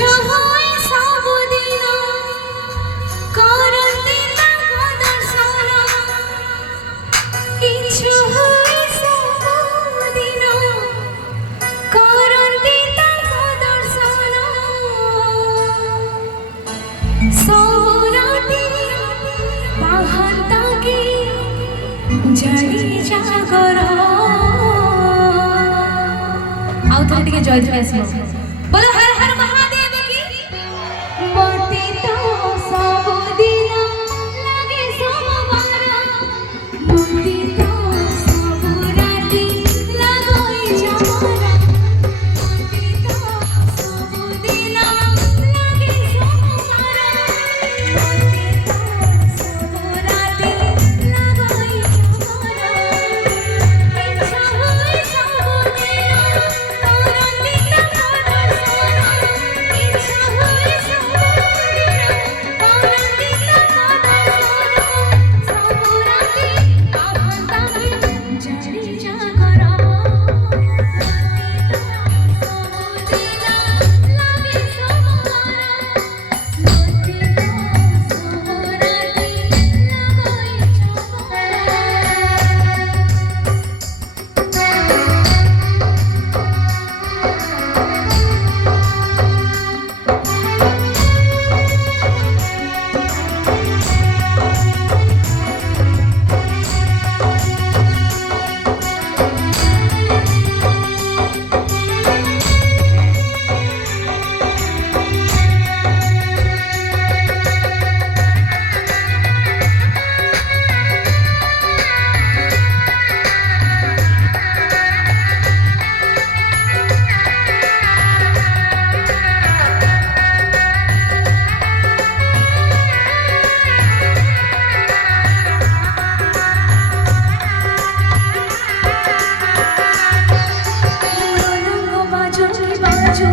इच्छा होय सबदिन करते ताको दर्शन इच्छा होय सबदिन करते ताको दर्शन सबराती बाहंताके जड़ी जागर आउ थोड़ी टिके जय जय आसो बोलो हर हर महादेव की मोती तो सब दिन लागे सोमवार मोती तो सब राती लागोई जमरा मोती तो सब दिन लागे सोमवार मोती तो सब राती लागोई जमरा इच्छा होय सब दिन करंदी ताको दर्शन इच्छा होय सब दिन करंदी ताको दर्शन सब राती बाहंताके जड़ी जागर मोती तो सब दिन लागे सोमवार मोती तो सब राती लागोई बाजो